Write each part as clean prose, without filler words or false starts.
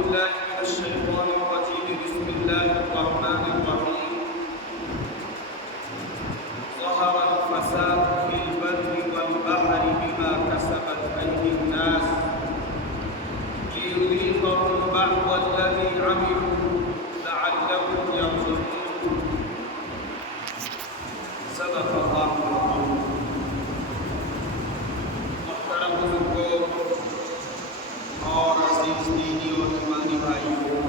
بالله من الشيطان الرجيم. بسم الله الرحمن الرحيم. ظهر الفساد في البر والبحر بما كسبت أيدي الناس ليذيقهم بعض الذي عملوا لعلهم يرجعون. صدق الله العظيم. محترم بزرگوں اور عزیز دینی اور ایمانی بھائیوں،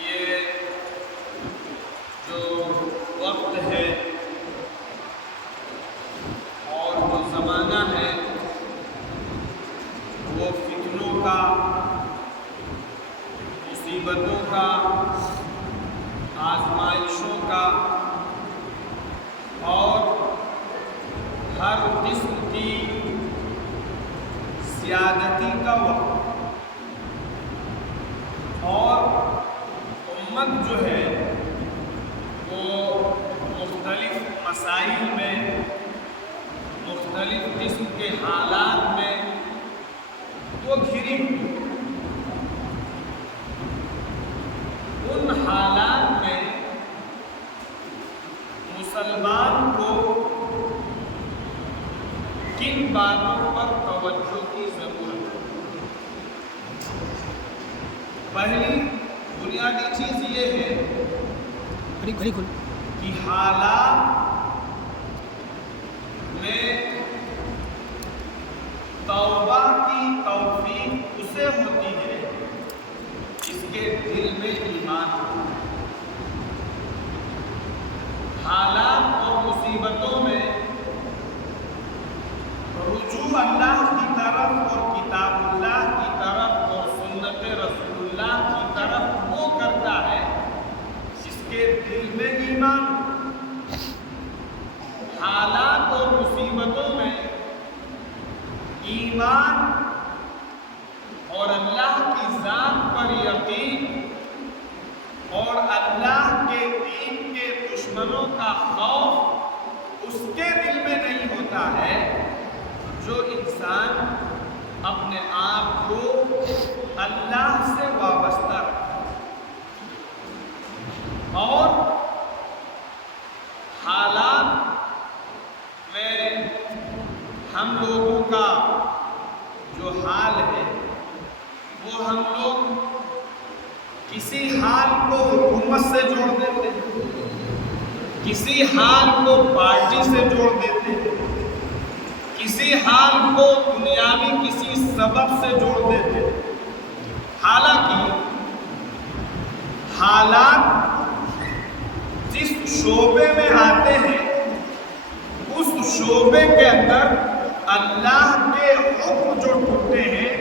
یہ جو وقت ہے اور جو زمانہ ہے وہ فتنوں کا، مصیبتوں کا، آزمائشوں کا اور ہر قسم کی زیادتی کا وقت، اور امت جو ہے وہ مختلف مسائل میں، مختلف قسم کے حالات میں وہ گھری ہوئی۔ ان حالات میں مسلمان کو کن باتوں پر توجہ کی ضرورت ہے؟ پہلی بنیادی چیز یہ ہے کہ حالات میں توبہ کی توفیق اسے ہوتی ہے جس کے دل میں ایمان ہو۔ حالات اور مصیبتوں میں رجوع اللہ کی طرف اور کتاب اللہ کی طرف اور سنت رسول اللہ کی طرف وہ کرتا ہے جس کے دل میں ایمان ہو۔ حالات اور مصیبتوں میں ایمان اور اللہ کی ذات پر یقین اور اللہ کے دین کے دشمنوں کا خوف اس کے دل میں نہیں ہوتا ہے جو انسان اپنے آپ کو اللہ سے وابستہ رکھتا ہے۔ اور حالات میں ہم لوگوں کا جو حال ہے وہ ہم لوگ کسی حال کو حکومت سے جوڑ دیتے ہیں، کسی حال کو پارٹی سے جوڑ دیتے ہیں، کسی حال کو دنیاوی کسی سبب سے جوڑ دیتے ہیں۔ حالانکہ حالات جس شعبے میں آتے ہیں اس شعبے کے اندر اللہ کے حکم جو ٹوٹتے ہیں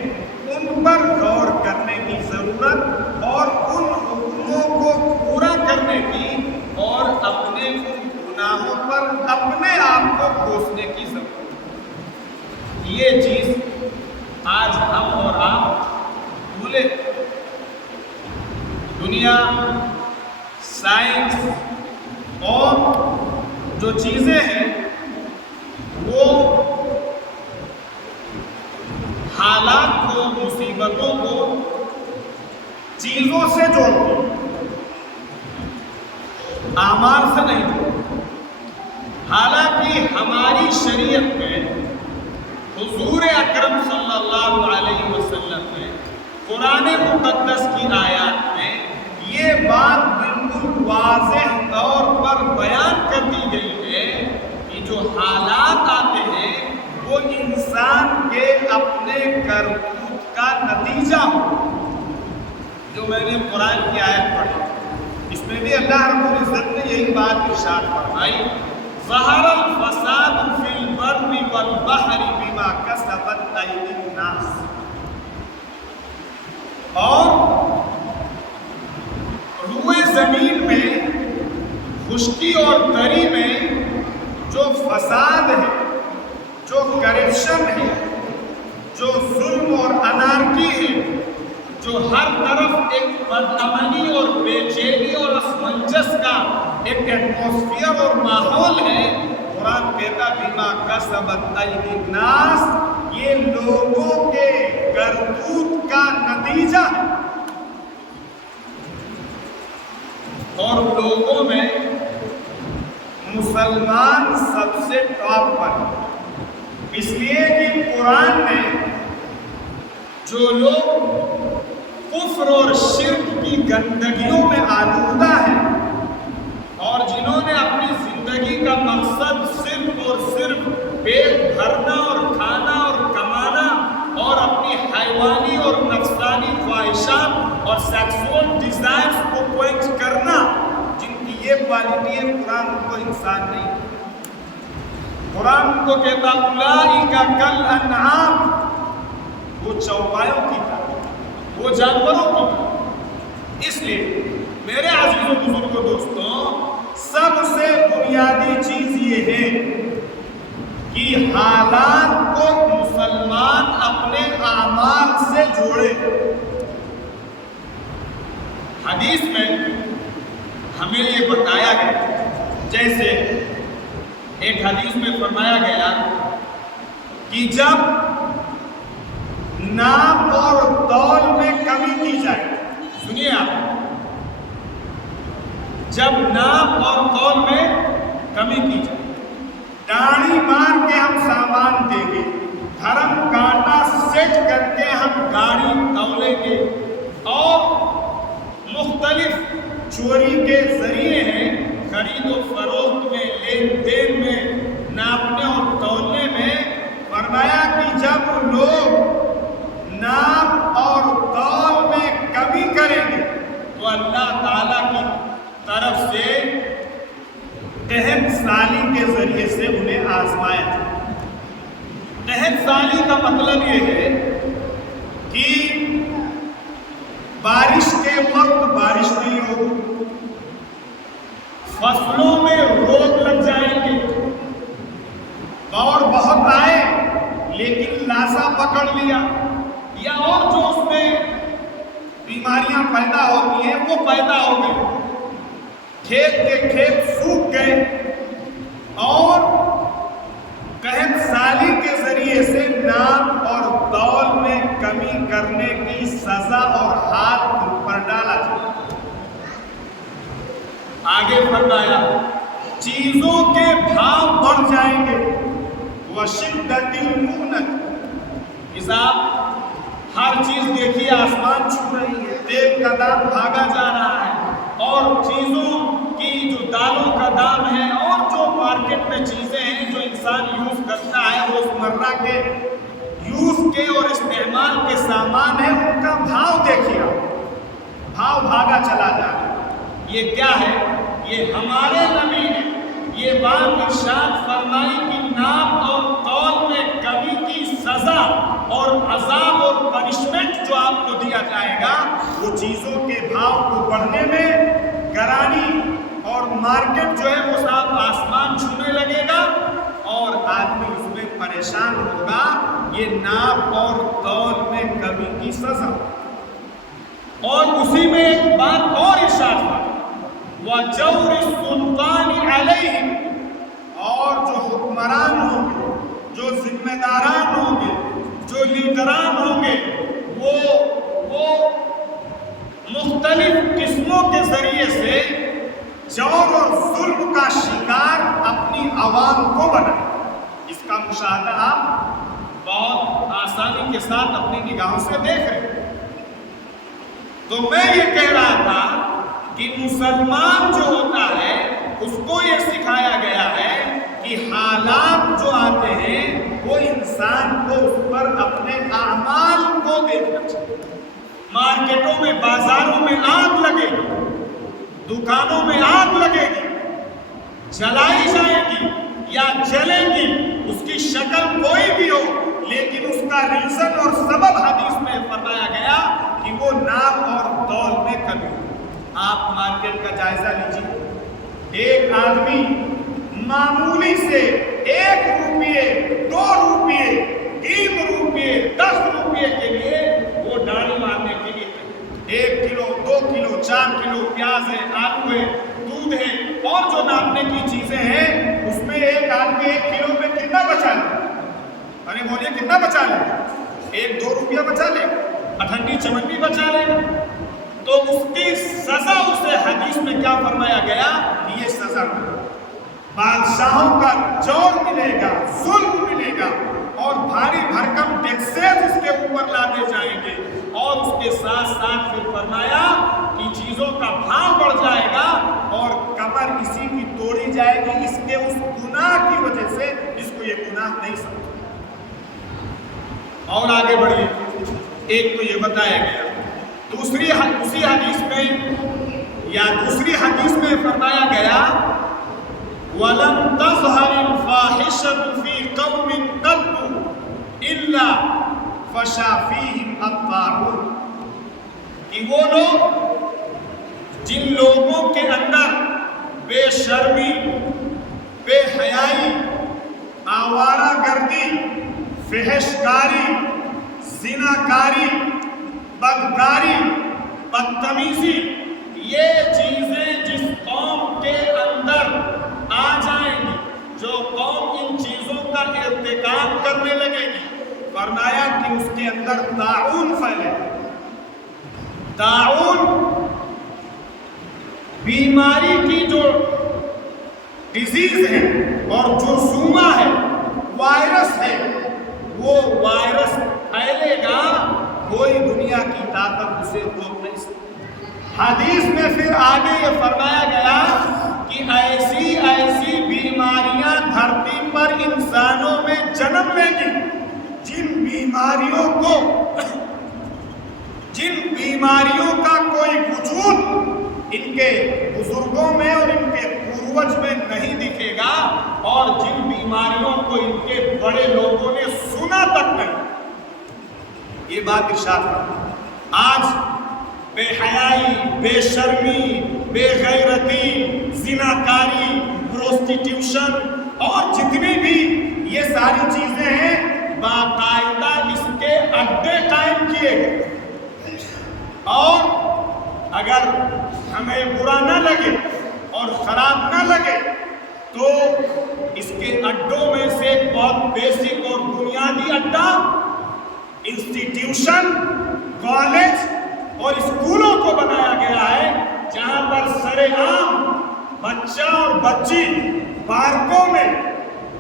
ان پر غور کرنے کی ضرورت اور ان حکموں کو پورا کرنے کی اور اپنے ان گناہوں پر اپنے آپ کو کوسنے کی ضرورت۔ یہ چیز آج ہم اور آپ بھولے۔ دنیا، سائنس اور جو چیزیں ہیں وہ حالات کو، مصیبتوں کو چیزوں سے جوڑتے ہیں، اعمال سے نہیں جوڑتے۔ حالانکہ ہماری شریعت میں حضور اکرم صلی اللہ علیہ وسلم نے قرآن مقدس کی آیات میں یہ بات بالکل واضح طور پر بیان کر دی گئی ہے کہ جو حالات آتے ہیں وہ انسان کے اپنے کرتوت کا نتیجہ ہو۔ جو میں نے قرآن کی آیت پڑھی اس میں بھی اللہ رب العزت نے یہی بات ارشاد فرمائی، ظہر الفساد فی البر والبحر بما کسبت ایدی الناس۔ اور روئے زمین میں، خشکی اور تری میں جو فساد ہے، جو کرپشن ہے، جو ظلم اور انارکی ہے، جو ہر طرف ایک بدامنی اور بے چینی اور اسمنجس کا ایک ایٹماسفیئر اور ماحول ہے، قرآن کہتا بیما کسبت ایدی الناس، یہ لوگوں کے کرتوت کا نتیجہ ہے، اور لوگوں میں مسلمان سب سے ٹاپ پر ہے، اس لیے کہ قرآن نے جو لوگ کفر اور شرک کی گندگیوں میں آلودہ ہیں اور جنہوں نے اپنی زندگی کا مقصد صرف اور صرف پیٹ بھرنا اور کھانا اور کمانا اور اپنی حیوانی اور نفسانی خواہشات اور سیکسول ڈیزائرز کو کوئنچ کرنا، جن کی یہ کوالٹی ہے، قرآن ان کو انسان نہیں، قرآن ان کو کہتا اولئک کالانعام، وہ چوپایوں کی طرح، وہ جانوروں کی طرح۔ اس لیے میرے عزیز و بزرگوں دوستوں، سب سے بنیادی چیز یہ ہے کہ حالات کو مسلمان اپنے اعمال سے جوڑے۔ حدیث میں ہمیں یہ بتایا گیا، جیسے ایک حدیث میں فرمایا گیا کہ جب ناپ اور تول میں کمی کی جائے، سنیے آپ، جب ناپ اور تول میں کمی کی جائے، ڈاڑھی مار کے ہم سامان دیں گے، دھرم کانٹا سیٹ کر کے ہم گاڑی تولیں گے، اور مختلف چوری کے ذریعے ہیں، خرید و فروخت میں، لین دین میں، ناپنے اور تولنے میں، فرمایا کہ جب لوگ ناپ اور تول میں کمی کریں گے تو اللہ تعالیٰ کی طرف سے قحط سالی کے ذریعے سے انہیں آزمایا جائے۔ قحط سالی کا مطلب یہ ہے کہ بارش کے وقت بارش نہیں ہوگی، فصلوں میں روگ لگ جائیں گے، اور بہت آئے لیکن لاسا پکڑ لیا، یا اور جو اس میں بیماریاں پیدا ہوتی ہیں وہ پیدا ہو گئی، کھیت کے کھیت سوکھ گئے، اور قحط سالی کے ذریعے سے ناپ اور تول میں کمی کرنے کی سزا اور ہاتھ پر ڈالا جائے۔ آگے فرمایا چیزوں کے بھاؤ بڑھ جائیں گے، وشدت المؤنۃ، حساب ہر چیز دیکھیے آسمان چھو رہی ہے، تیل کا دام بھاگا جا رہا ہے، اور چیزوں کی جو دالوں کا دام ہے، اور جو مارکیٹ میں چیزیں ہیں جو انسان یوز کرتا ہے، روزمرہ کے یوز کے اور استعمال کے سامان ہیں، ان کا بھاؤ دیکھیے، بھاؤ بھاگا چلا جا رہا ہے۔ یہ کیا ہے؟ یہ ہمارے نبی نے یہ بات ارشاد فرمائی کہ ناپ اور تول میں کمی کی سزا اور عذاب اور پنشمنٹ جو آپ کو دیا جائے گا، وہ چیزوں کے بھاؤ کو بڑھنے میں گرانی اور مارکیٹ جو ہے وہ صاحب آسمان چھونے لگے گا، اور آدمی اس میں پریشان ہوگا۔ یہ ناپ اور تول میں کمی کی سزا۔ اور اسی میں ایک بات اور ارشاد فرمائی، وَجَوْرِ السُّلْطَانِ عَلَيْهِمْ، اور جو حکمران ہوں گے، جو ذمہ داران ہوں گے، جو لیڈران ہوں گے، وہ مختلف قسموں کے ذریعے سے جور اور ظلم کا شکار اپنی عوام کو بنائے۔ اس کا مشاہدہ آپ بہت آسانی کے ساتھ اپنی نگاہوں سے دیکھ رہے ہیں۔ تو میں یہ کہہ رہا تھا کہ مسلمان جو ہوتا ہے اس کو یہ سکھایا گیا ہے کہ حالات جو آتے ہیں وہ انسان کو اس پر اپنے اعمال کو دیکھنا چاہیے۔ مارکیٹوں میں، بازاروں میں آگ لگے گی، دکانوں میں آگ لگے گی، جلائی جائے گی یا جلے گی، اس کی شکل کوئی بھی ہو، لیکن اس کا ریزن اور سبب حدیث میں فرمایا گیا کہ وہ ناپ اور تول میں کمی ہو۔ آپ مارکیٹ کا جائزہ لیجیے، ایک آدمی معمولی سے 1 روپیے، 2 روپیے، 3 روپیے، 10 روپیے کے لیے وہ ڈاڑھی مارنے کے لیے 1 کلو، 2 کلو، 4 کلو پیاز ہے، آلو ہے، دودھ ہے، اور جو ناپنے کی چیزیں ہیں اس میں بولیے ایک آدمی 1 کلو پہ کتنا بچا لے؟ ارے بولیے کتنا بچا لے؟ 1-2 روپیہ بچا لے، اٹھنڈی چمنڈی بچا لے. تو اس کی سزا اسے حدیث میں کیا فرمایا گیا کہ یہ سزا بادشاہوں کا جور ملے گا، ظلم ملے گا، اور بھاری بھرکم ٹیکسز اس کے اوپر لاتے جائیں گے، اور اس کے ساتھ ساتھ پھر فرمایا کہ چیزوں کا بھاؤ بڑھ جائے گا اور کمر اسی کی توڑی جائے گی اس کے اس گناہ کی وجہ سے جس کو یہ گناہ نہیں سمجھا. اور آگے بڑھیے. ایک تو یہ بتایا گیا، دوسری اسی حدیث میں یا دوسری حدیث میں فرمایا گیا وَلَمْ تَظْهَرِ الْفَاحِشَةُ فِي قَوْمٍ قَطُّ إِلَّا فَشَا فِيهِمْ الطَّاعُونُ، کہ وہ لوگ جن لوگوں کے اندر بے شرمی، بے حیائی، آوارہ گردی، فحش کاری، زنا کاری، بدکاری، بدتمیزی، یہ چیزیں جس قوم کے اندر آ جائیں گی، جو قوم ان چیزوں کا ارتکاب کرنے لگے گی، فرمایا کہ اس کے اندر طاعون پھیلے. طاعون بیماری کی جو ڈیزیز ہے اور جرثومہ ہے، وائرس ہے، وہ وائرس پھیلے گا، کوئی دنیا کی طاقت اسے روک نہیں سکتی. حدیث میں پھر آگے یہ فرمایا گیا کہ ایسی ایسی بیماریاں دھرتی پر انسانوں میں جنم لیں گی جن بیماریوں کا کوئی وجود ان کے بزرگوں میں اور ان کے پوروج میں نہیں دکھے گا، اور جن بیماریوں کو ان کے بڑے لوگوں نے سنا تک نہیں. یہ بات ارشاد ہے. آج بے حیائی، بے شرمی، بے غیرتی، زناکاری، پروسٹیٹیوشن اور جتنی بھی یہ ساری چیزیں ہیں، باقاعدہ اس کے اڈے قائم کیے گئے. اور اگر ہمیں برا نہ لگے اور خراب نہ لگے تو اس کے اڈوں میں سے بہت بیسک اور بنیادی اڈا انسٹیٹیوشن، کالج اور اسکولوں کو بنایا گیا ہے، جہاں پر سرے عام بچہ اور بچی پارکوں میں،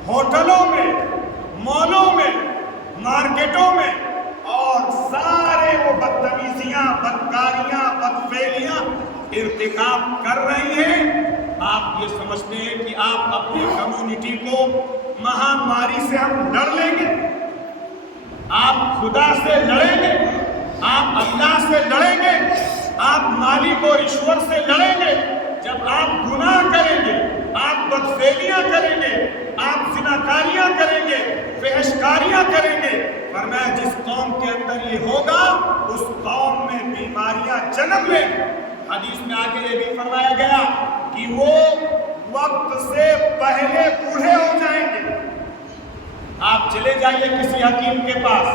ہوٹلوں میں، مالوں میں، مارکیٹوں میں اور سارے وہ بدتمیزیاں، بدکاریاں، بدفعلیاں ارتکاب کر رہی ہیں. آپ یہ سمجھتے ہیں کہ آپ اپنی کمیونٹی کو مہاماری سے ہم لڑ لیں گے؟ آپ خدا سے لڑیں گے؟ آپ اللہ سے لڑیں گے؟ آپ مالک اور ایشور سے لڑیں گے؟ جب آپ گناہ کریں گے، آپ بدفعلیاں کریں گے، آپ زناکاریاں کریں گے، فحشکاریاں کریں گے، فرمایا جس قوم کے اندر یہ ہوگا اس قوم میں بیماریاں جنم لیں گی. حدیث میں آگے یہ بھی فرمایا گیا کہ وہ وقت سے پہلے بوڑھے ہو جائیں گے. آپ چلے جائیے کسی حکیم کے پاس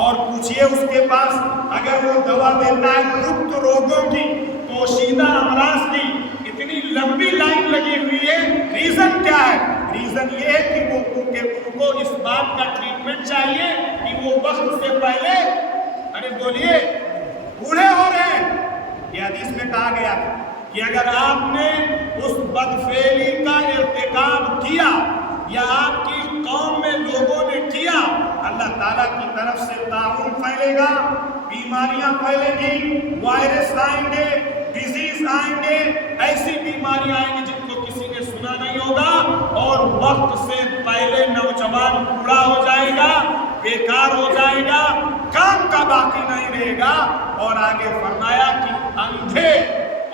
اور پوچھئے اس کے پاس، اگر وہ دوا دیتا ہے گپت روگوں کی، پوشیدہ امراض کی، اتنی لمبی لائن لگی ہوئی ہے، ریزن کیا ہے؟ ریزن یہ ہے کہ وہ ان کو اس بات کا ٹریٹمنٹ چاہیے کہ وہ وقت سے پہلے ارے بولیے بوڑھے ہو رہے ہیں. یہ حدیث میں کہا گیا کہ اگر آپ نے اس بدفعلی کا ارتکاب کیا یا آپ کی قوم میں لوگوں نے کیا، اللہ تعالیٰ کی طرف سے طاعون پھیلے گا، بیماریاں پھیلیں گی، وائرس آئیں گے، ڈیزیز آئیں گے، ایسی بیماریاں آئیں گی جن کو کسی نے سنا نہیں ہوگا، اور وقت سے پہلے نوجوان بوڑھا ہو جائے گا، بیکار ہو جائے گا، کام کا باقی نہیں رہے گا. اور آگے فرمایا کہ اندھے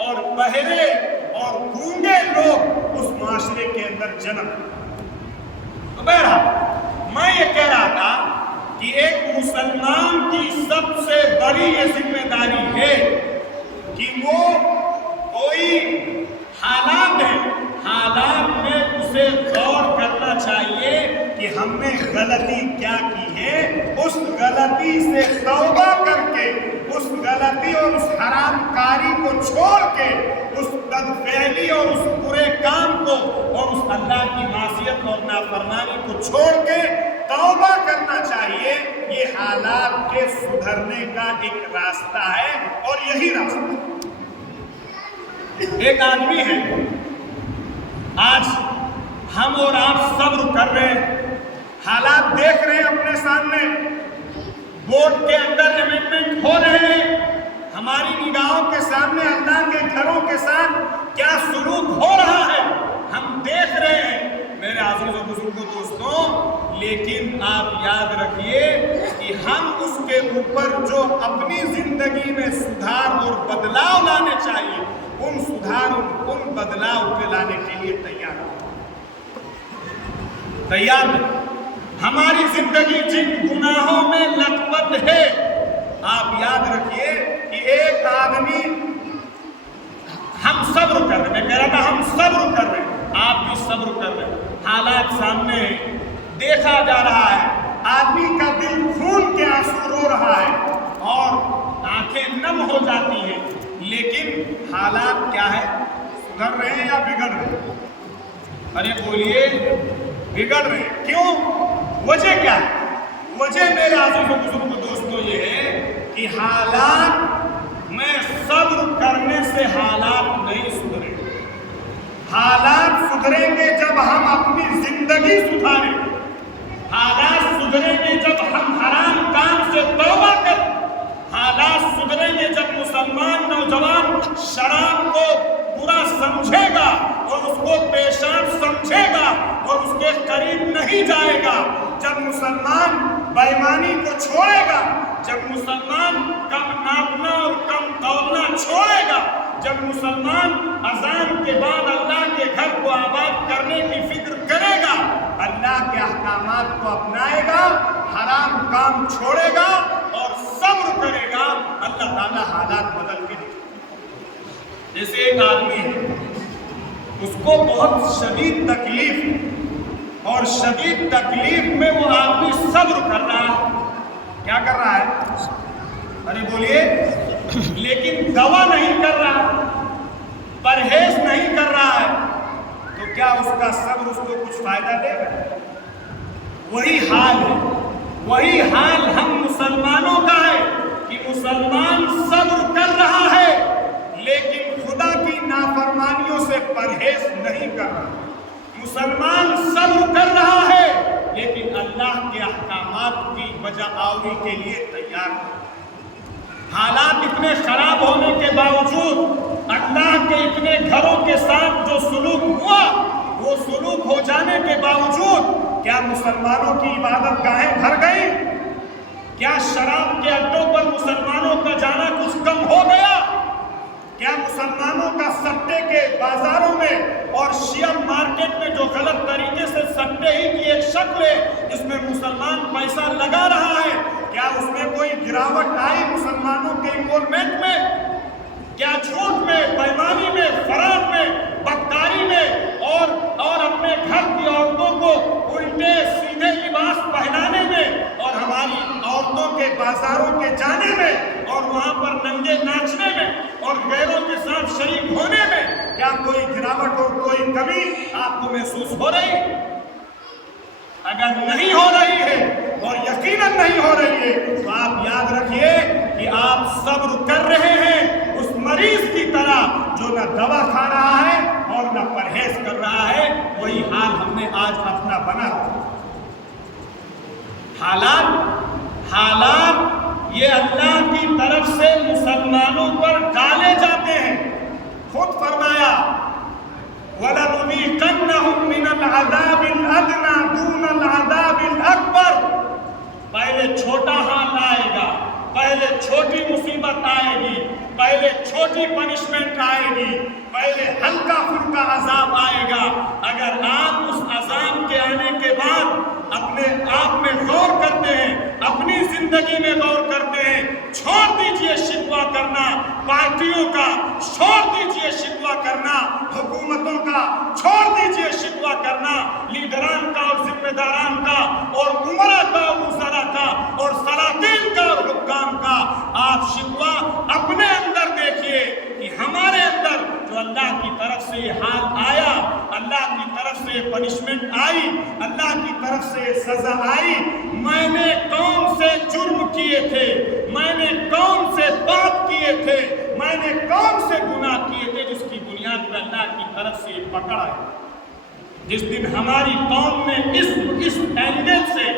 اور بہرے اور گونگے لوگ اس معاشرے کے اندر جنم. بہرحال میں یہ کہہ رہا تھا کہ ایک مسلمان کی سب سے بڑی یہ ذمہ داری ہے کہ وہ کوئی حالات میں اسے غور کرنا چاہیے کہ ہم نے غلطی کیا کی ہے، اس غلطی سے توبہ کر کے، اس غلطی اور اس حرام کاری کو چھوڑ کے، اس بدفعلی اور اس برے کام کو اور اس اللہ کی معصیت معصیت اور نافرمانی کو چھوڑ کے توبہ کرنا چاہیے. یہ حالات کے سدھرنے کا ایک راستہ ہے اور یہی راستہ ہے. ایک آدمی ہے, آج ہم اور آپ صبر کر رہے ہیں, حالات دیکھ رہے ہیں اپنے سامنے, ووٹ کے اندر امینڈمنٹ ہو رہے ہیں, ہماری نگاہوں کے سامنے اللہ کے گھروں کے ساتھ کیا سلوک ہو رہا ہے ہم دیکھ رہے ہیں میرے عزیز و بزرگوں دوستوں. لیکن آپ یاد رکھیے کہ ہم اس کے اوپر جو اپنی زندگی میں سدھار اور بدلاؤ لانے چاہیے, ان سدھار ان بدلاؤ کے لانے کے لیے تیار ہیں. ہماری زندگی جن گناہوں میں لت پت ہے, آپ یاد رکھیے کہ ایک آدمی, ہم صبر کر رہے ہیں, میں کہہ رہا تھا ہم صبر کر رہے ہیں, آپ بھی صبر کر رہے ہیں, حالات سامنے ہیں, دیکھا جا رہا ہے, آدمی کا دل خون کے آنسو رو رہا ہے اور آنکھیں نم ہو جاتی ہیں, لیکن حالات کیا ہے, سدھر رہے ہیں یا بگڑ رہے ہیں؟ ارے بولیے, بگڑ رہے ہیں. کیوں؟ وجہ کیا ہے؟ وجہ میرے عزیز و بزرگ دوستوں یہ ہے کہ حالات میں صبر کرنے سے حالات نہیں سدھریں گے. حالات سدھریں گے جب ہم اپنی زندگی سدھاریں گے. حالات سدھریں گے جب ہم حرام کام سے توبہ کریں. حالات سدھریں گے جب مسلمان نوجوان شراب کو برا سمجھے گا اور اس کو پیشاب سمجھے گا اور اس کے قریب نہیں جائے گا. جب مسلمان بےایمانی کو چھوڑے گا, جب مسلمان کم ناپنا اور کم تولنا چھوڑے گا, جب مسلمان اذان کے بعد اللہ کے گھر کو آباد کرنے کی فکر کرے گا, اللہ کے احکامات کو اپنائے گا, حرام کام چھوڑے گا اور صبر کرے گا, اللہ تعالیٰ حالات بدل کے دے گا. جیسے ایک آدمی ہے, اس کو بہت شدید تکلیف ہے اور شدید تکلیف میں وہ آدمی صبر کر رہا ہے. کیا کر رہا ہے؟ ارے بولیے. لیکن دوا نہیں کر رہا, پرہیز نہیں کر رہا ہے, تو کیا اس کا صبر اس کو کچھ فائدہ دے گا؟ وہی حال ہے, وہی حال ہم مسلمانوں کا ہے کہ مسلمان صبر کر رہا ہے لیکن خدا کی نافرمانیوں سے پرہیز نہیں کر رہا. مسلمان صبر کر رہا ہے لیکن اللہ کے احکامات کی بجا آوری کے لیے تیار ہے. حالات اتنے خراب ہونے کے باوجود اللہ کے اتنے گھروں کے ساتھ جو سلوک ہوا, وہ سلوک ہو جانے کے باوجود کیا مسلمانوں کی عبادت گاہیں بھر گئی؟ کیا شراب کے اڈوں پر مسلمانوں کا جانا کچھ کم ہو گیا؟ کیا مسلمانوں کا سٹے کے بازاروں میں اور شیئر مارکیٹ میں جو غلط طریقے سے سٹے ہی کی ایک شکل ہے جس میں مسلمان پیسہ لگا رہا ہے, کیا اس میں کوئی گراوٹ آئی مسلمانوں کے انوالومنٹ میں؟ کیا جھوٹ میں, بےایمانی میں, فراڈ میں, بدکاری میں اور اپنے گھر کی عورتوں کو الٹے سیدھے لباس پہنانے میں اور ہماری عورتوں کے بازاروں کے جانے میں اور وہاں پر ننگے ناچنے میں اور غیروں کے ساتھ شریک ہونے میں کیا کوئی گراوٹ اور کوئی کمی آپ کو محسوس ہو رہی؟ اگر نہیں ہو رہی ہے اور یقیناً نہیں ہو رہی ہے تو آپ یاد رکھیے کہ آپ صبر کر رہے ہیں اس مریض کی طرح جو نہ دوا کھا رہا ہے اور نہ پرہیز کر رہا ہے. وہی حال ہم نے آج اپنا بنا. حالات یہ اللہ کی طرف سے مسلمانوں پر ڈالے جاتے ہیں. خود فرمایا وَلَنُذِيقَنَّهُم مِّنَ الْعَذَابِ الْأَدْنَىٰ دُونَ الْعَذَابِ الْأَكْبَرِ. پہلے چھوٹا حال آئے گا, پہلے چھوٹی مصیبت آئے گی, پہلے چھوٹی پنشمنٹ آئے گی, پہلے ہلکا پھلکا عذاب آئے گا. اگر آپ اس عذاب کے آنے کے بعد اپنے آپ میں غور کرتے ہیں, اپنی زندگی میں غور کرتے ہیں, چھوڑ دیجئے شکوہ کرنا پارٹیوں کا, چھوڑ دیجئے شکوہ کرنا حکومتوں کا, چھوڑ دیجئے شکوہ کرنا لیڈران کا اور ذمہ داران کا اور عمرا کا اور وزراء کا اور سلاطین کا اور حکام کا. آپ شکوہ اپنے اندر دیکھیے کہ ہمارے اندر جو اللہ اللہ کی طرف سے یہ حال آیا، اللہ کی طرف سے پنشمنٹ آئی، اللہ کی طرف سے سزا آئی، میں نے کون سے جرم کیے تھے، میں نے کون سے پاپ کیے تھے، میں نے کون سے گناہ کیے تھے جس کی بنیاد پر اللہ کی طرف سے یہ پکڑ آئی۔ جس دن ہماری قوم نے اس اینگل سے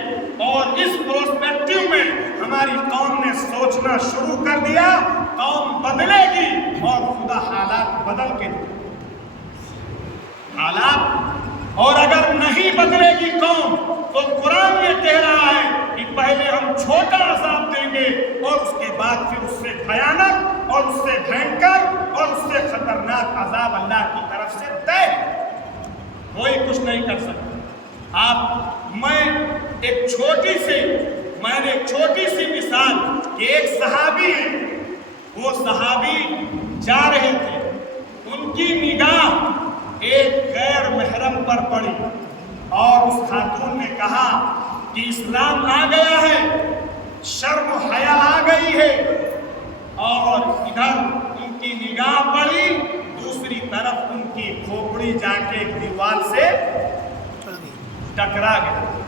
اور اس پروسپیکٹو میں ہماری قوم نے سوچنا شروع کر دیا، قوم بدلے گی اور خدا حالات بدل کے دے حالات۔ اور اگر نہیں بدلے گی قوم تو قرآن یہ کہہ رہا ہے کہ پہلے ہم چھوٹا عذاب دیں گے اور اس کے بعد پھر اس سے بھیانک اور اس سے بھینکر اور اس سے خطرناک عذاب اللہ کی طرف سے طے۔ کوئی کچھ نہیں کر سکتا۔ میں نے ایک چھوٹی سی مثال کہ ایک صحابی ہے، وہ صحابی جا رہے تھے، ان کی نگاہ ایک غیر محرم پر پڑی اور اس خاتون نے کہا کہ اسلام آ گیا ہے، شرم و حیا آ گئی ہے، اور ادھر ان کی نگاہ پڑی، دوسری طرف ان کی کھوپڑی جا کے دیوار سے ٹکرا گئی۔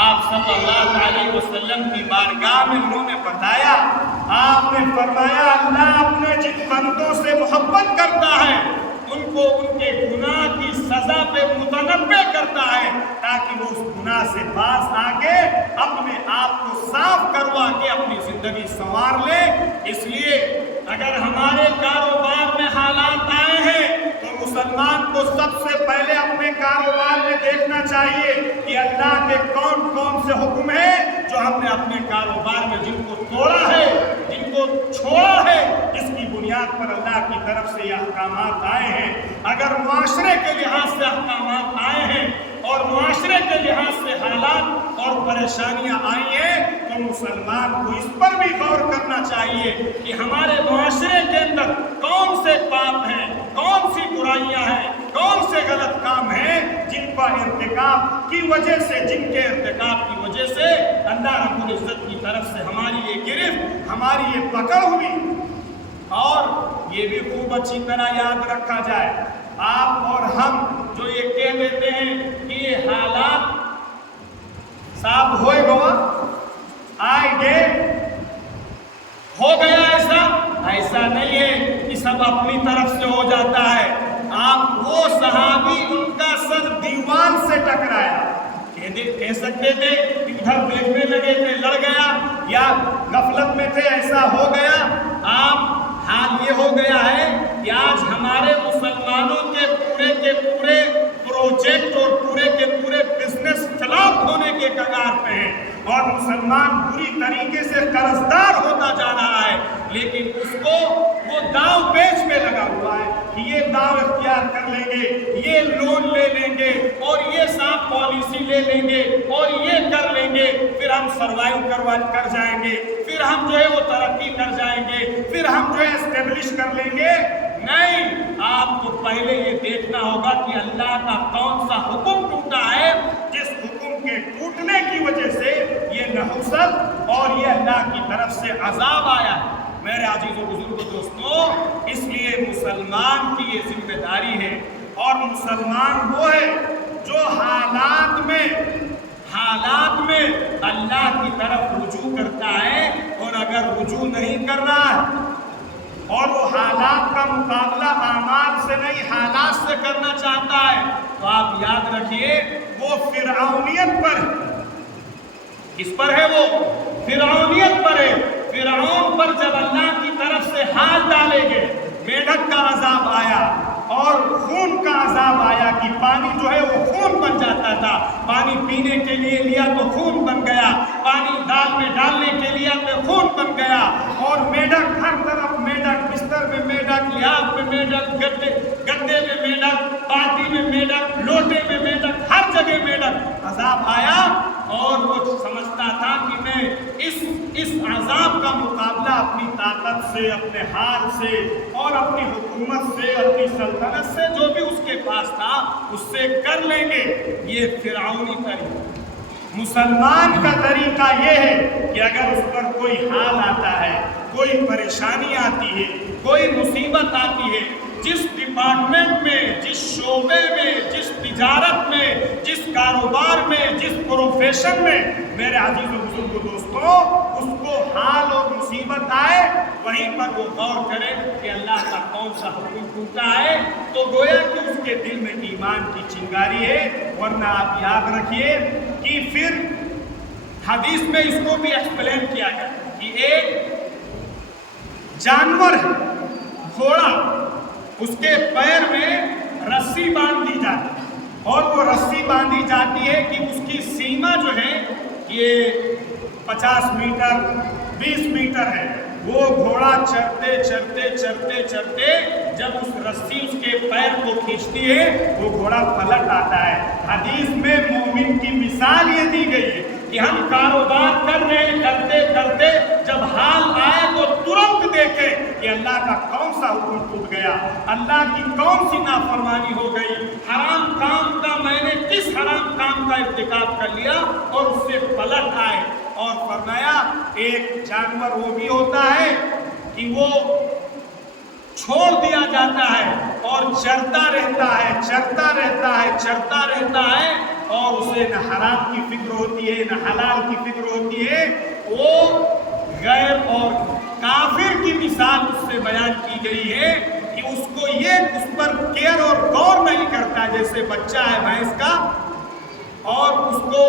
آپ صلی اللہ علیہ وسلم کی بارگاہ میں انہوں نے بتایا، آپ نے فرمایا اللہ اپنے جن بندوں سے محبت کرتا ہے ان کو ان کے گناہ کی سزا پہ متنبع کرتا ہے تاکہ وہ اس گناہ سے باز آ کے اپنے آپ کو صاف کروا کے اپنی زندگی سنوار لے۔ اس لیے اگر ہمارے کاروبار میں حالات آئے ہیں تو مسلمان کو سب سے پہلے اپنے کاروبار میں دیکھنا چاہیے کہ اللہ کے کون کون سے حکم ہیں جو ہم نے اپنے کاروبار میں جن کو توڑا ہے، جن کو چھوڑا ہے، جس کی بنیاد پر اللہ کی طرف سے یہ احکامات آئے ہیں۔ اگر معاشرے کے لحاظ سے احکامات آئے ہیں اور معاشرے کے لحاظ سے حالات اور پریشانیاں آئی ہیں تو مسلمان کو اس پر بھی غور کرنا چاہیے کہ ہمارے معاشرے کے اندر کون سے پاپ ہیں، کون سی برائیاں ہیں، کون سے غلط کام ہیں جن پر ارتکاب کی وجہ سے، جن کے ارتکاب کی وجہ سے اللہ رب العزت کی طرف سے ہماری یہ گرفت، ہماری یہ پکڑ ہوئی۔ اور یہ بھی خوب اچھی طرح یاد رکھا جائے، آپ اور ہم جو یہ کہہ دیتے ہیں کہ یہ حالات صاحب ہوئے گوا آئے گے، ہو گیا ایسا نہیں ہے کہ سب اپنی طرف سے ہو جاتا ہے۔ آپ وہ صحابی ان کا سر دیوار سے ٹکرایا، کہہ سکتے تھے کہ ادھر دیکھنے لگے تھے لڑ گیا، یا غفلت میں تھے ایسا ہو گیا۔ آپ حال یہ ہو گیا ہے کہ آج ہمارے مسلمانوں کے پورے پروجیکٹ اور پورے کے پورے بزنس فلاپ ہونے کے کگار پہ ہیں اور مسلمان بری طریقے سے قرضدار ہوتا جا رہا ہے، لیکن اس کو وہ داؤ پیچ میں لگا ہوا ہے کہ یہ داؤ اختیار کر لیں گے، یہ لون لے لیں گے اور یہ صاحب پالیسی لے لیں گے اور یہ کر لیں گے، پھر ہم سروائیو کر جائیں گے، پھر ہم جو ہے وہ ترقی کر جائیں گے، پھر ہم جو ہے اسٹیبلش کر لیں گے۔ نہیں، آپ کو پہلے یہ دیکھنا ہوگا کہ اللہ کا کون سا حکم ٹوٹا ہے جس حکم کے ٹوٹنے کی وجہ سے یہ نحوست اور یہ اللہ کی طرف سے عذاب آیا ہے۔ میرے عزیز و بزرگ دوستوں، اس لیے مسلمان کی یہ ذمہ داری ہے، اور مسلمان وہ ہے جو حالات میں اللہ کی طرف رجوع کرتا ہے، اور اگر رجوع نہیں کر رہا ہے اور وہ حالات کا مقابلہ اعمال سے نہیں حالات سے کرنا چاہتا ہے تو آپ یاد رکھیے وہ فرعونیت پر ہے۔ کس پر ہے؟ وہ فرعونیت پر ہے۔ فرعون پر جب اللہ کی طرف سے ہاتھ ڈالے گئے، میڈک کا عذاب آیا اور خون کا عذاب آیا کہ پانی جو ہے وہ خون بن جاتا تھا، پانی پینے کے لیے لیا تو خون بن گیا، پانی دال میں ڈالنے کے لیے تو خون بن گیا، اور میڈک ہر طرف میڈک، بستر میں میڈک، لحاظ میں میڈک، گدے میں میڈک، پارٹی میں میڈک، لوٹے میں میڈک، ہر جگہ میڈک عذاب آیا، اور وہ سمجھتا تھا کہ میں اس عذاب کا مقابلہ اپنی طاقت سے، اپنے ہاتھ سے اور اپنی حکومت سے، اپنی سلطنت سے، جو بھی اس کے پاس تھا اس سے کر لیں گے۔ یہ فرعونی طریقہ۔ مسلمان کا طریقہ یہ ہے کہ اگر اس پر کوئی حال آتا ہے، کوئی پریشانی آتی ہے، کوئی مصیبت آتی ہے، جس ڈپارٹمنٹ میں، جس شعبے میں، جس تجارت میں، جس کاروبار میں، جس پروفیشن میں میرے عزیز و بزرگ دوستوں اس کو حال اور مصیبت آئے، وہیں پر وہ غور کرے کہ اللہ کا کون سا حکم ٹوٹا ہے، تو گویا کہ اس کے دل میں ایمان کی چنگاری ہے۔ ورنہ آپ یاد رکھیے کہ پھر حدیث میں اس کو بھی ایکسپلین کیا گیا کہ ایک جانور ہے گھوڑا، اس کے پیر میں رسی باندھ دی جاتی ہے اور وہ رسی باندھی جاتی ہے کہ اس کی سیما جو ہے یہ 50 میٹر 20 میٹر ہے۔ وہ گھوڑا چلتے چلتے چلتے چلتے جب اس رسی اس کے پیر کو کھینچتی ہے وہ گھوڑا پلٹ آتا ہے۔ حدیث میں مومن کی مثال یہ دی گئی ہے کہ ہم کاروبار کر رہے ہیں، کرتے کرتے جب حال آئے تو ترنت دیکھیں کہ اللہ کا کون سا حکم ٹوٹ گیا، اللہ کی کون سی نافرمانی ہو گئی، حرام کام کا میں نے کس حرام کام کا ارتکاب کر لیا اور اس سے پلٹ آئے۔ اور فرمایا ایک جانور وہ بھی ہوتا ہے کہ وہ چھوڑ دیا جاتا ہے اور چرتا رہتا ہے، چرتا رہتا ہے، چرتا رہتا ہے اور اسے نہ حرام کی فکر ہوتی ہے نہ حلال کی فکر ہوتی ہے۔ وہ غیر اور کافر کی مثال اس سے بیان کی گئی ہے کہ اس کو یہ اس پر کیئر اور غور نہیں کرتا، جیسے بچہ ہے بھینس کا اور اس کو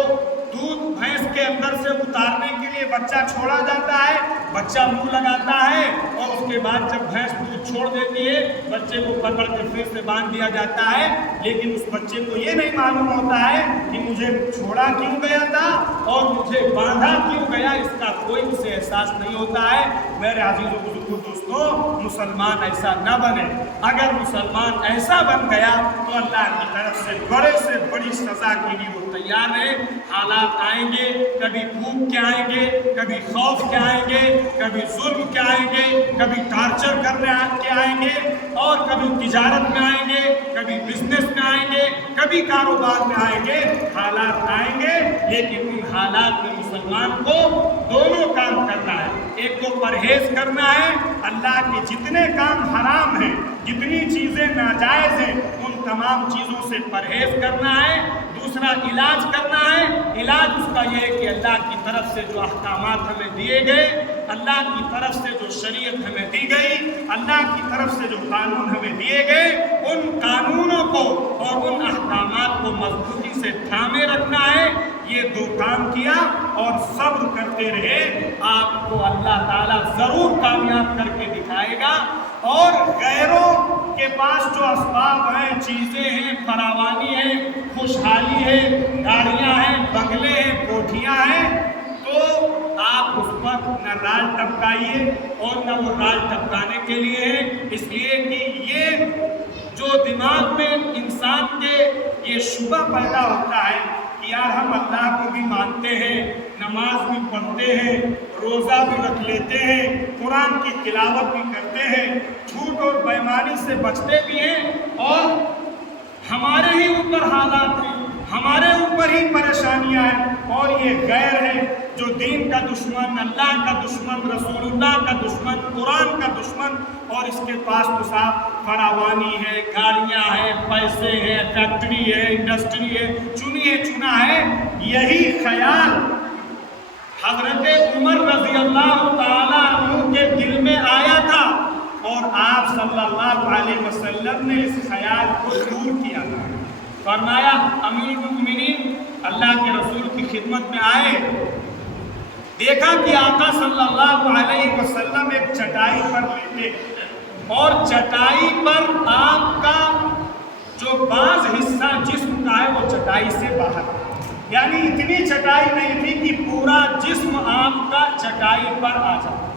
دودھ بھینس کے اندر سے اتارنے کے لیے بچہ چھوڑا جاتا ہے، بچہ منہ لگاتا ہے اور اس کے بعد جب بھینس دودھ چھوڑ دیتی ہے بچے کو پکڑ کر پھر سے باندھ دیا جاتا ہے، لیکن اس بچے کو یہ نہیں معلوم ہوتا ہے کہ مجھے چھوڑا کیوں گیا تھا اور مجھے باندھا کیوں گیا، اس کا کوئی اسے احساس نہیں ہوتا ہے۔ میرے عزیز و بزرگوں دوستوں، مسلمان ایسا نہ بنے۔ اگر مسلمان ایسا بن گیا تو اللہ کی طرف سے بڑے سے بڑی سزا کے لیے وہ تیار ہے۔ حالات آئیں گے، کبھی بھوک کے آئیں گے، کبھی خوف کے آئیں گے، کبھی ظلم کے آئیں گے، کبھی ٹارچر کرنے کے آئیں گے اور کبھی تجارت میں آئیں گے، کبھی بزنس میں آئیں گے، کبھی کاروبار میں آئیں گے۔ حالات آئیں گے لیکن ان حالات میں مسلمان کو دونوں کام کرنا ہے۔ ایک تو پرہیز کرنا ہے، اللہ کے جتنے کام حرام ہیں، جتنی چیزیں ناجائز ہیں ان تمام چیزوں سے پرہیز کرنا ہے۔ دوسرا علاج کرنا ہے، علاج اس کا یہ ہے کہ اللہ کی طرف سے جو احکامات ہمیں دیے گئے، اللہ کی طرف سے جو شریعت ہمیں دی گئی، اللہ کی طرف سے جو قانون ہمیں دیے گئے، ان قانونوں کو اور ان احکامات کو مضبوطی سے تھامے رکھنا ہے۔ یہ دو کام کیا اور صبر کرتے رہے، آپ کو اللہ تعالیٰ ضرور کامیاب کر کے دکھائے گا۔ اور غیروں کے پاس جو اسباب ہیں، چیزیں ہیں، فراوانی ہے، خوشحالی ہے، گاڑیاں ہیں، بنگلے ہیں، کوٹھیاں ہیں، تو آپ اس پر نہ راج ٹپکائیے اور نہ وہ راج ٹپکانے کے لیے ہے، اس لیے کہ یہ جو دماغ میں انسان کے یہ شبہ پیدا ہوتا ہے کہ یار ہم اللہ کو بھی مانتے ہیں، نماز بھی پڑھتے ہیں، روزہ بھی رکھ لیتے ہیں، قرآن کی تلاوت بھی کرتے ہیں، جھوٹ اور بے ایمانی سے بچتے بھی ہیں، اور ہمارے ہی اوپر حالات ہیں، ہمارے اوپر ہی پریشانیاں ہیں، اور یہ غیر ہے جو دین کا دشمن، اللہ کا دشمن، رسول اللہ کا دشمن، قرآن کا دشمن، اور اس کے پاس تو صاحب فراوانی ہے، گاڑیاں ہیں، پیسے ہیں، فیکٹری ہے، انڈسٹری ہے، چنیے چنا ہے۔ یہی خیال حضرت عمر رضی اللہ تعالیٰ عنہ کے دل میں آیا تھا اور آپ صلی اللہ علیہ وسلم نے اس خیال کو دور کیا۔ فرمایا امیر المؤمنین اللہ کے رسول کی خدمت میں آئے، دیکھا کہ آقا صلی اللہ علیہ وسلم ایک چٹائی پر لیٹے اور چٹائی پر آپ کا جو بعض حصہ جسم کا ہے وہ چٹائی سے باہر، یعنی اتنی چٹائی نہیں تھی کہ پورا جسم آپ کا چٹائی پر آ جاتا،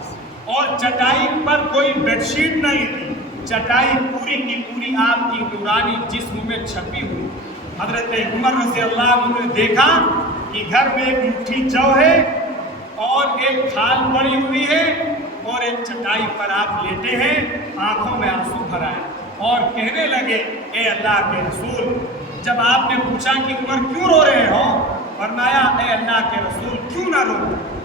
اور چٹائی پر کوئی بیڈ شیٹ نہیں تھی، چٹائی پوری کی پوری آپ کی نورانی جسم میں چھپی ہوئی۔ حضرت عمر رضی اللہ عنہ نے دیکھا کہ گھر میں ایک مٹھی جو ہے اور ایک کھال پڑی ہوئی ہے اور ایک چٹائی پر آپ لیٹے ہیں، آنکھوں میں آنسو بھر آئے اور کہنے لگے اے اللہ کے رسول، جب آپ نے پوچھا کہ عمر کیوں رو رہے ہو، فرمایا اے اللہ کے رسول کیوں نہ رو،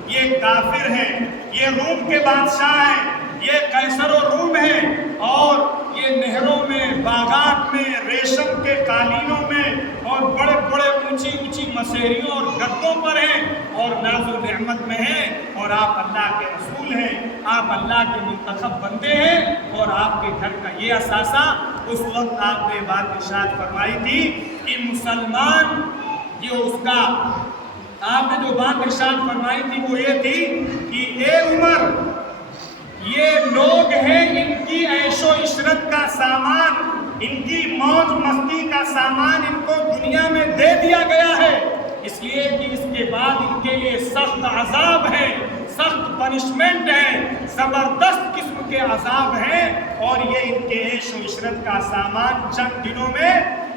یہ کافر ہیں، یہ روم کے بادشاہ ہیں، یہ قیصر و روم ہیں اور یہ نہروں میں، باغات میں، ریشم کے قالینوں میں اور بڑے بڑے اونچی اونچی مسیریوں اور گدوں پر ہیں اور ناز و نعمت میں ہیں، اور آپ اللہ کے رسول ہیں، آپ اللہ کے منتخب بندے ہیں، اور آپ کے گھر کا یہ اثاثہ اس وقت آپ نے بات ارشاد فرمائی تھی کہ مسلمان یہ اس کا، آپ نے جو بات ارشاد فرمائی تھی وہ یہ تھی کہ اے عمر، یہ لوگ ہیں ان کی عیش و عشرت کا سامان، ان کی موج مستی کا سامان ان کو دنیا میں دے دیا گیا ہے، اس لیے کہ اس کے بعد ان کے لیے سخت عذاب ہے، سخت پنشمنٹ ہے، زبردست قسم کے عذاب ہیں، اور یہ ان کے عیش و عشرت کا سامان چند دنوں میں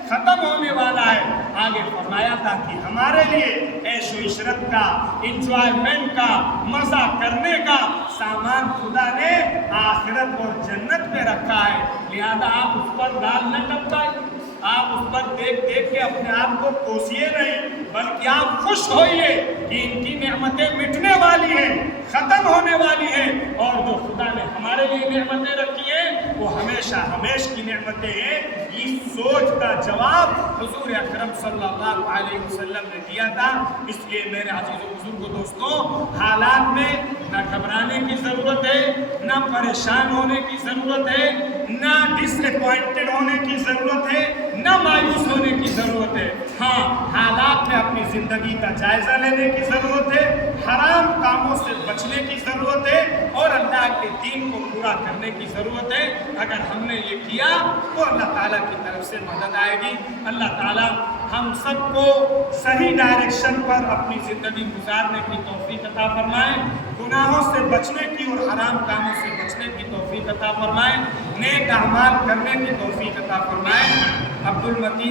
ختم ہونے والا ہے۔ آگے فرمایا تھا کہ ہمارے لیے عیش و عشرت کا، انجوائمنٹ کا، مزہ کرنے کا سامان خدا نے آخرت اور جنت میں رکھا ہے، لہذا آپ اس پر دال نہ ٹپکائیں، آپ اس پر دیکھ دیکھ کے اپنے آپ کو کوسیے نہیں، بلکہ آپ خوش ہوئیے کہ ان کی نعمتیں مٹنے والی ہیں، ختم ہونے والی ہیں، اور جو خدا نے ہمارے لیے نعمتیں رکھی ہیں وہ ہمیشہ ہمیشہ کی نعمتیں ہیں۔ اس سوچ کا جواب حضور اکرم صلی اللہ علیہ وسلم نے دیا تھا۔ اس لیے میرے عزیز و بزرگوں دوستوں، حالات میں نہ گھبرانے کی ضرورت ہے، نہ پریشان ہونے کی ضرورت ہے، نہ ڈس اپوائنٹڈ ہونے کی ضرورت ہے، نہ مایوس ہونے کی ضرورت ہے۔ ہاں، حالات میں اپنی زندگی کا جائزہ لینے کی ضرورت ہے، حرام کاموں سے بچنے کی ضرورت ہے، اور اللہ کے دین کو پورا کرنے کی ضرورت ہے۔ اگر ہم نے یہ کیا تو اللہ تعالیٰ کی طرف سے مدد آئے گی۔ اللہ تعالیٰ ہم سب کو صحیح ڈائریکشن پر اپنی زندگی گزارنے کی توفیق عطا فرمائے، گناہوں سے بچنے کی اور حرام کاموں سے بچنے کی توفیق عطا فرمائے، نیک اعمال کرنے کی توفیق عطا فرمائے۔ عبد المتین